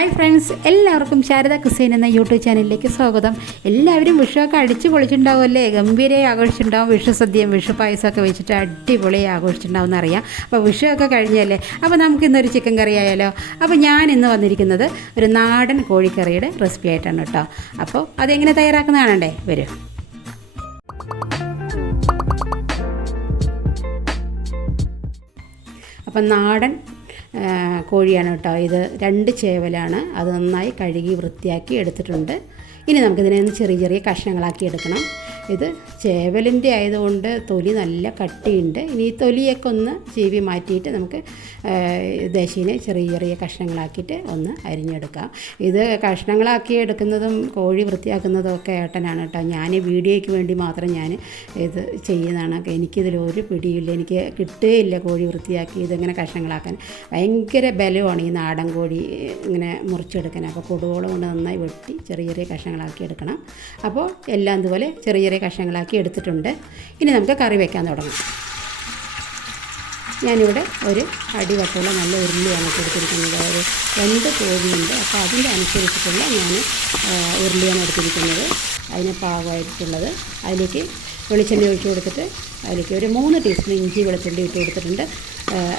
Hi friends എല്ലാവർക്കും Sharada cuisine എന്ന YouTube ചാനലിലേക്ക് സ്വാഗതം. എല്ലാവരും വിഷുവൊക്കെ അടിച്ചു പൊളിച്ചിട്ടുണ്ടാവുമല്ലേ? ഗംഭീരമായി ആഘോഷിച്ചിട്ടുണ്ടാവും. വിഷു സദ്യയും വിഷു പായസമൊക്കെ വെച്ചിട്ട് അടിപൊളിയായി ആഘോഷിച്ചിട്ടുണ്ടാവും എന്നറിയാം അപ്പോൾ വിഷുവൊക്കെ കഴിഞ്ഞല്ലേ? അപ്പോൾ നമുക്ക് ഇന്നൊരു ചിക്കൻ കറി ആയാലോ? അപ്പോൾ ഞാൻ ഇന്ന് വന്നിരിക്കുന്നത് ഒരു നാടൻ കോഴിക്കറിയുടെ റെസിപ്പി ആയിട്ടാണ് കേട്ടോ. അപ്പോൾ അതെങ്ങനെ തയ്യാറാക്കുന്നതാണേ വരും. അപ്പം നാടൻ കോഴിയാണ് കേട്ടോ. ഇത് രണ്ട് ചേവലാണ്. അത് നന്നായി കഴുകി വൃത്തിയാക്കി എടുത്തിട്ടുണ്ട്. ഇനി നമുക്കിതിനെ ചെറിയ ചെറിയ കഷ്ണങ്ങളാക്കി എടുക്കണം. ഇത് ചേവലിന്റെ ആയതുകൊണ്ട് തൊലി നല്ല കട്ടിയുണ്ട്. ഇനി ഈ തൊലിയൊക്കെ ഒന്ന് ചീവി മാറ്റിയിട്ട് നമുക്ക് ദശീനെ ചെറിയ ചെറിയ കഷ്ണങ്ങളാക്കിയിട്ട് ഒന്ന് അരിഞ്ഞെടുക്കാം. ഇത് കഷ്ണങ്ങളാക്കി എടുക്കുന്നതും കോഴി വൃത്തിയാക്കുന്നതും ഒക്കെ ഏട്ടനാണ് കേട്ടോ. ഞാൻ വീഡിയോയ്ക്ക് വേണ്ടി മാത്രം ഞാൻ ഇത് ചെയ്യുന്നതാണ്. എനിക്കിതിൽ ഒരു പിടിയില്ല. എനിക്ക് കിട്ടുകയില്ല കോഴി വൃത്തിയാക്കി ഇതിങ്ങനെ കഷ്ണങ്ങളാക്കാൻ. ഭയങ്കര ബലമാണ് ഈ നാടൻ കോഴി ഇങ്ങനെ മുറിച്ചെടുക്കാൻ അപ്പോൾ കൊടുവോളം കൊണ്ട് നന്നായി വെട്ടി ചെറിയ ചെറിയ കഷ്ണങ്ങളാക്കി എടുക്കണം. അപ്പോൾ എല്ലാം ഇതുപോലെ ചെറിയ ചെറിയ കഷ്ണങ്ങളാക്കി എടുത്തിട്ടുണ്ട്. ഇനി നമുക്ക് കറി വെക്കാൻ തുടങ്ങാം. ഞാനിവിടെ ഒരു അടിവട്ടുള്ള നല്ല ഉരുളിയാണ് എടുത്തിരിക്കുന്നത്. ഒരു രണ്ട് കോഴിയുണ്ട്. അപ്പോൾ അതിന്റെ അനുസരിച്ചിട്ടുള്ള ഞാൻ ഉരുളിയാണ് എടുത്തിരിക്കുന്നത്. അതിന് പാകമായിട്ടുള്ളത്. അതിലേക്ക് വെളിച്ചെണ്ണ ഒഴിച്ച് കൊടുത്തിട്ട് അതിലേക്ക് ഒരു മൂന്ന് ടീസ്പൂൺ ഇഞ്ചി വെളുത്തുള്ളി ഇട്ട് കൊടുത്തിട്ടുണ്ട്.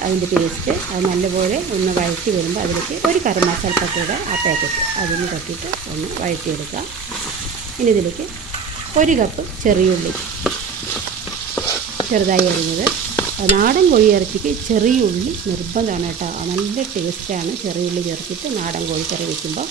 അതിന്റെ പേസ്റ്റ് അത് നല്ലപോലെ ഒന്ന് വഴറ്റി വരുമ്പോൾ അതിലേക്ക് ഒരു കറി മസാല പട്ടയുടെ ആ പാക്കറ്റ് അതിന് തട്ടിയിട്ട് ഒന്ന് വഴറ്റിയെടുക്കുക ഇനി ഇതിലേക്ക് ഒരു കപ്പ് ചെറിയുള്ളി ചെറുതായി അരിഞ്ഞത്. നാടൻ കോഴി ഇറച്ചിക്ക് ചെറിയ ഉള്ളി നിർബന്ധമാണ് കേട്ടോ. നല്ല ടേസ്റ്റാണ് ചെറിയ ഉള്ളി ചേർത്തിട്ട് നാടൻ കോഴിക്കറി വെക്കുമ്പോൾ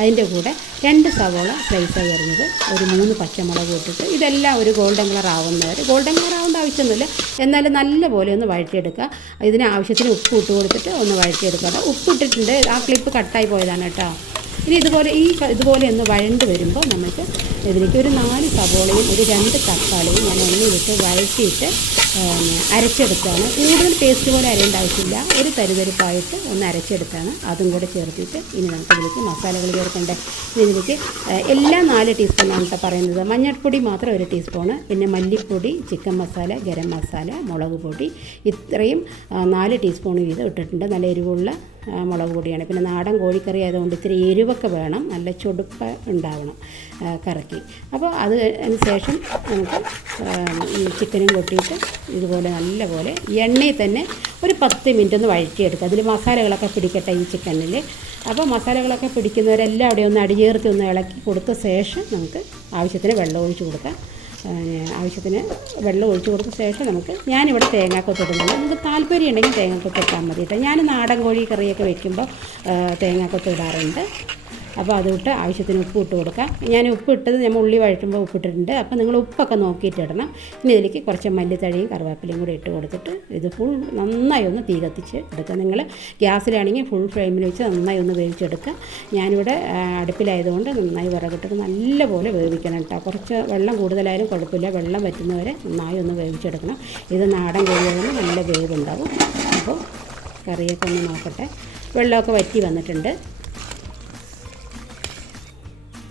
അതിന്റെ കൂടെ രണ്ട് സവോള സ്ലൈസായി അരിഞ്ഞത്. ഒരു മൂന്ന് പച്ചമുളക് ഇട്ടിട്ട് ഇതെല്ലാം ഒരു ഗോൾഡൻ കളർ ആവുന്നവർ ഗോൾഡൻ കളർ ആവേണ്ട ആവശ്യമൊന്നുമില്ല. എന്നാലും നല്ല പോലെ ഒന്ന് വഴറ്റിയെടുക്കുക. ഇതിന് ആവശ്യത്തിന് ഉപ്പ് ഇട്ട് കൊടുത്തിട്ട് ഒന്ന് വഴറ്റിയെടുക്കുക. ഉപ്പ് ഇട്ടിട്ടുണ്ട്. ആ ക്ലിപ്പ് കട്ടായി പോയതാണ് കേട്ടോ. ഇനി ഇതുപോലെ ഈ ഇതുപോലെ ഒന്ന് വഴണ്ട് വരുമ്പോൾ നമുക്ക് ഇതിലേക്ക് ഒരു നാല് സവോളയും ഒരു രണ്ട് തക്കാളിയും ഞാൻ എണ്ണയിലിട്ട് വഴറ്റിയിട്ട് അരച്ചെടുത്താണ്. കൂടുതൽ പേസ്റ്റ് പോലെ അരയേണ്ട ആവശ്യമില്ല. ഒരു തരിതരിപ്പായിട്ട് ഒന്ന് അരച്ചെടുത്താണ്. അതും കൂടെ ചേർത്തിട്ട് ഇനി നമുക്ക് ഇതിലേക്ക് മസാലകൾ ചേർക്കണ്ടേ? ഇതിലേക്ക് എല്ലാ നാല് ടീസ്പൂണാണ് കേട്ടോ പറയുന്നത്. മഞ്ഞൾപ്പൊടി മാത്രം ഒരു ടീസ്പൂണ് പിന്നെ മല്ലിപ്പൊടി ചിക്കൻ മസാല ഗരം മസാല മുളക് പൊടി. ഇത്രയും നാല് ടീസ്പൂൺ വീതം ഇട്ടിട്ടുണ്ട്. നല്ല എരിവുള്ള മുളക് പൊടിയാണ്. പിന്നെ നാടൻ കോഴിക്കറി ആയതുകൊണ്ട് ഇത്തിരി എരിവൊക്കെ വേണം. നല്ല ചൊടുപ്പ് ഉണ്ടാവണം കറക്കി. അപ്പോൾ അത് ശേഷം നമുക്ക് ചിക്കനും കൊട്ടിയിട്ട് ഇതുപോലെ നല്ലപോലെ എണ്ണയിൽ തന്നെ ഒരു പത്ത് മിനിറ്റ് ഒന്ന് വഴറ്റിയെടുക്കുക. അതിൽ മസാലകളൊക്കെ പിടിക്കട്ടെ ഈ ചിക്കനിൽ അപ്പോൾ മസാലകളൊക്കെ പിടിക്കുന്നവരെല്ലാം അവിടെ ഒന്ന് അടിചേർത്തി ഒന്ന് ഇളക്കി കൊടുത്ത ശേഷം നമുക്ക് ആവശ്യത്തിന് വെള്ളം ഒഴിച്ച് കൊടുക്കാം. ആവശ്യത്തിന് വെള്ളം ഒഴിച്ച് കൊടുത്ത ശേഷം നമുക്ക് ഞാനിവിടെ തേങ്ങാക്കൊത്ത് ഇടുന്നുണ്ട് നമുക്ക് താല്പര്യം ഉണ്ടെങ്കിൽ തേങ്ങാക്കൊത്ത് ഇട്ടാൽ മതി കേട്ടോ. ഞാൻ നാടൻ കോഴി കറിയൊക്കെ വെക്കുമ്പോൾ തേങ്ങാക്കൊത്ത് ഇടാറുണ്ട്. അപ്പോൾ അതിട്ട് ആവശ്യത്തിന് ഉപ്പ് ഇട്ട് കൊടുക്കാം. ഞാൻ ഉപ്പ് ഇട്ടത് നമ്മൾ ഉള്ളി വഴറ്റുമ്പോൾ ഉപ്പിട്ടിട്ടുണ്ട് അപ്പോൾ നിങ്ങൾ ഉപ്പൊക്കെ നോക്കിയിട്ട് ഇടണം. ഇനി ഇതിലേക്ക് കുറച്ച് മല്ലിത്തഴയും കറിവേപ്പിലയും കൂടി ഇട്ട് കൊടുത്തിട്ട് ഇത് ഫുൾ നന്നായി ഒന്ന് തീ കത്തിച്ച് എടുക്കുക. നിങ്ങൾ ഗ്യാസിലാണെങ്കിൽ ഫുൾ ഫ്ലെയിമിൽ വെച്ച് നന്നായി ഒന്ന് വേവിച്ചെടുക്കുക. ഞാനിവിടെ അടുപ്പിലായതുകൊണ്ട് നന്നായി വിറകിട്ടിട്ട് നല്ലപോലെ വേവിക്കണം കേട്ടോ. കുറച്ച് വെള്ളം കൂടുതലായാലും കുഴപ്പമില്ല. വെള്ളം വറ്റുന്നവരെ നന്നായി ഒന്ന് വേവിച്ചെടുക്കണം. ഇത് നാടൻ കോഴികളിൽ നല്ല വേവുണ്ടാവും. അപ്പോൾ കറിയൊക്കെ ഒന്ന് നോക്കട്ടെ. വെള്ളമൊക്കെ വറ്റി വന്നിട്ടുണ്ട്.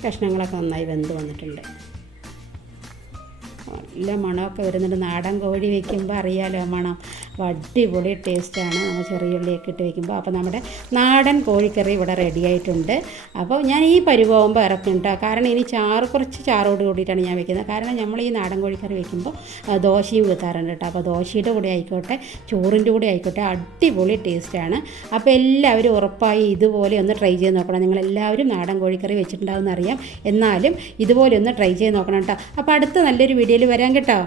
കഷ്ണങ്ങളൊക്കെ നന്നായി വെന്ത് വന്നിട്ടുണ്ട്. നല്ല മണമൊക്കെ വരുന്നുണ്ട്. നാടൻ കോഴി വെക്കുമ്പോൾ അറിയാലോ മണം. അടിപൊളി ടേസ്റ്റാണ് നമ്മൾ ചെറിയ ഉള്ളിയൊക്കെ ഇട്ട് വയ്ക്കുമ്പോൾ അപ്പോൾ നമ്മുടെ നാടൻ കോഴിക്കറി ഇവിടെ റെഡിയായിട്ടുണ്ട് അപ്പോൾ ഞാൻ ഈ പരുവാകുമ്പോൾ ഇറക്കും കേട്ടോ കാരണം ഇനി ചാറ് കുറച്ച് ചാറോട് കൂടിയിട്ടാണ് ഞാൻ വെക്കുന്നത്. കാരണം നമ്മൾ ഈ നാടൻ കോഴിക്കറി വെക്കുമ്പോൾ ദോശയും വെക്കാറുണ്ട് കേട്ടോ. അപ്പോൾ ദോശയുടെ കൂടെ ആയിക്കോട്ടെ ചോറിന്റെ കൂടെ ആയിക്കോട്ടെ അടിപൊളി ടേസ്റ്റാണ്. അപ്പോൾ എല്ലാവരും ഉറപ്പായി ഇതുപോലെ ഒന്ന് ട്രൈ ചെയ്ത് നോക്കണം. നിങ്ങൾ എല്ലാവരും നാടൻ കോഴിക്കറി വെച്ചിട്ടുണ്ടാവും അറിയാം. എന്നാലും ഇതുപോലെ ഒന്ന് ട്രൈ ചെയ്ത് നോക്കണം കേട്ടോ. അപ്പോൾ അടുത്ത നല്ലൊരു വീഡിയോയിൽ വരാം കേട്ടോ.